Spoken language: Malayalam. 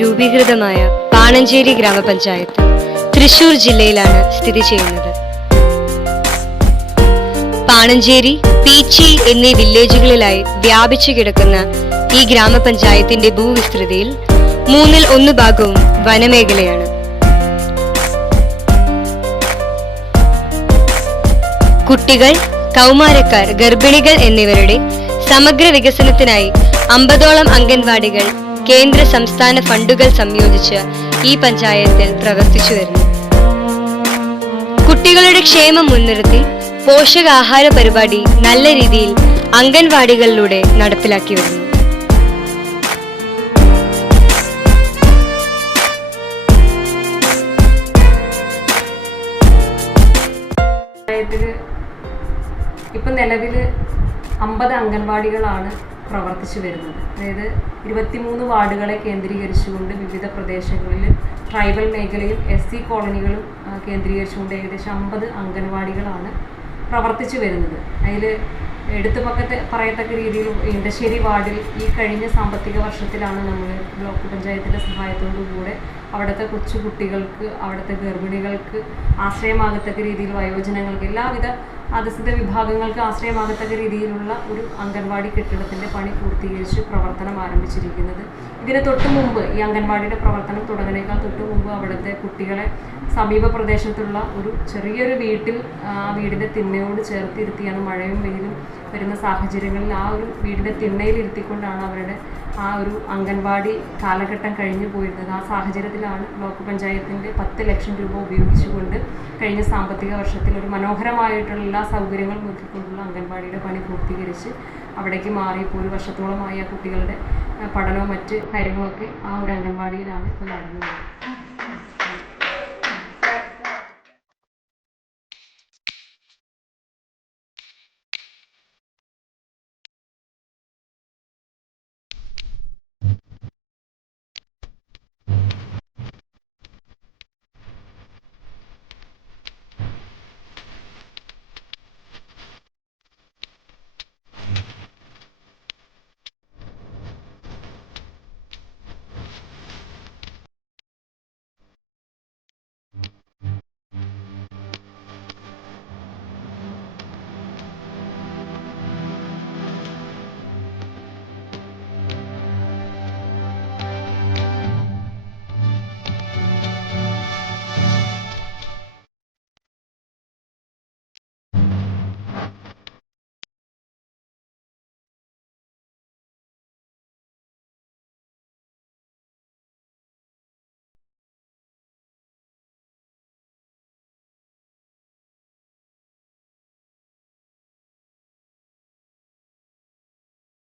രൂപീകൃതമായ പാണഞ്ചേരി ഗ്രാമപഞ്ചായത്ത് തൃശൂർ ജില്ലയിലാണ് സ്ഥിതി ചെയ്യുന്നത്. പാണഞ്ചേരി, പീച്ചി എന്നീ വില്ലേജുകളിലായി വ്യാപിച്ചു കിടക്കുന്ന ഈ ഗ്രാമപഞ്ചായത്തിന്റെ ഭൂവിസ്തൃതിയിൽ 1/3 ഭാഗവും വനമേഖലയാണ്. കുട്ടികൾ, കൗമാരക്കാർ, ഗർഭിണികൾ എന്നിവരുടെ സമഗ്ര വികസനത്തിനായി 50ഓളം അംഗൻവാടികൾ കേന്ദ്ര സംസ്ഥാന ഫണ്ടുകൾ സംയോജിച്ച് ഈ പഞ്ചായത്തിൽ പ്രവർത്തിച്ചു വരുന്നു. കുട്ടികളുടെ ക്ഷേമം മുൻനിർത്തി പോഷകാഹാര പരിപാടി നല്ല രീതിയിൽ അംഗൻവാടികളിലൂടെ നടപ്പിലാക്കി വരുന്നു. ഇപ്പം നിലവിൽ 50 അംഗൻവാടികളാണ് പ്രവർത്തിച്ചു വരുന്നത്. അതായത് 23 വാർഡുകളെ കേന്ദ്രീകരിച്ചുകൊണ്ട് വിവിധ പ്രദേശങ്ങളിൽ ട്രൈബൽ മേഖലയും SC കോളനികളും കേന്ദ്രീകരിച്ചുകൊണ്ട് ഏകദേശം 50 അംഗൻവാടികളാണ് പ്രവർത്തിച്ചു വരുന്നത്. അതിൽ പറയത്തക്ക രീതിയിൽ ഇണ്ടശ്ശേരി വാർഡിൽ ഈ കഴിഞ്ഞ സാമ്പത്തിക വർഷത്തിലാണ് നമ്മൾ ബ്ലോക്ക് പഞ്ചായത്തിൻ്റെ സഹായത്തോടുകൂടെ അവിടുത്തെ കൊച്ചു കുട്ടികൾക്ക്, അവിടുത്തെ ഗർഭിണികൾക്ക് ആശ്രയമാകത്തക്ക രീതിയിൽ, വയോജനങ്ങൾക്ക്, എല്ലാവിധ അധസ്ഥിത വിഭാഗങ്ങൾക്ക് ആശ്രയമാകത്തക്ക രീതിയിലുള്ള ഒരു അംഗൻവാടി കെട്ടിടത്തിൻ്റെ പണി പൂർത്തീകരിച്ച് പ്രവർത്തനം ആരംഭിച്ചിരിക്കുന്നത്. ഇതിന് തൊട്ട് മുമ്പ്, ഈ അംഗൻവാടിയുടെ പ്രവർത്തനം തുടങ്ങുന്നതിനേക്കാൾ തൊട്ട് മുമ്പ് അവിടുത്തെ കുട്ടികളെ സമീപ പ്രദേശത്തുള്ള ഒരു ചെറിയൊരു വീട്ടിൽ, ആ വീടിൻ്റെ തിണ്ണയോട് ചേർത്തിരുത്തിയാണ്, മഴയും വെയിലും വരുന്ന സാഹചര്യങ്ങളിൽ ആ ഒരു വീടിൻ്റെ തിണ്ണയിൽ ഇരുത്തിക്കൊണ്ടാണ് അവരുടെ ആ ഒരു അംഗൻവാടി കാലഘട്ടം കഴിഞ്ഞു പോയിരുന്നത്. ആ സാഹചര്യത്തിലാണ് ബ്ലോക്ക് പഞ്ചായത്തിൻ്റെ 10 ലക്ഷം രൂപ ഉപയോഗിച്ചുകൊണ്ട് കഴിഞ്ഞ സാമ്പത്തിക വർഷത്തിൽ ഒരു മനോഹരമായിട്ടുള്ള എല്ലാ സൗകര്യങ്ങളും ഒരുക്കിക്കൊണ്ടുള്ള അംഗൻവാടിയുടെ പണി പൂർത്തീകരിച്ച് അവിടേക്ക് മാറിയപ്പോൾ 1 വർഷത്തോളമായി ആ കുട്ടികളുടെ പഠനവും മറ്റ് കാര്യങ്ങളൊക്കെ ആ ഒരു അംഗൻവാടിയിലാണ് ഇപ്പോൾ നടന്നത്.